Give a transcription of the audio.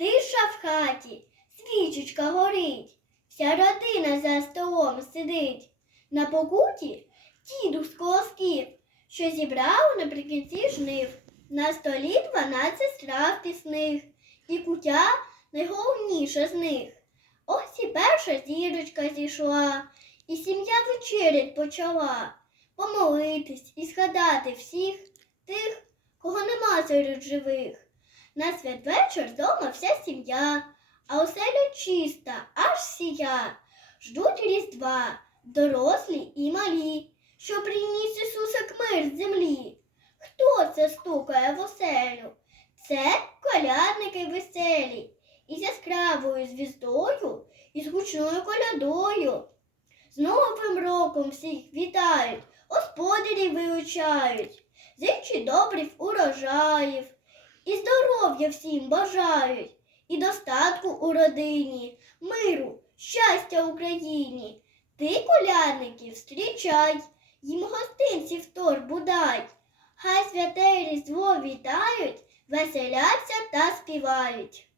Тиша в хаті, свічечка горить, вся родина за столом сидить. На покуті діду з колосків, що зібрав наприкінці жнив. На столі дванадцять страв пісних, і кутя найголовніша з них. Ось і перша зірочка зійшла, і сім'я вечерять почала помолитись і згадати всіх тих, кого нема серед живих. На святвечір вдома вся сім'я, а оселя чиста, аж сія. Ждуть різдва, дорослі і малі, що приніс Ісусик мир з землі. Хто це стукає в оселю? Це колядники веселі, із яскравою звіздою, і з гучною колядою. З Новим роком всіх вітають, господарів вилучають, зичі добрів урожаїв, і здоров'я всім бажають, і достатку у родині, миру, щастя Україні. Ти, колядників, зустрічай, їм гостинців торбу дай. Хай святе різдво вітають, веселяться та співають.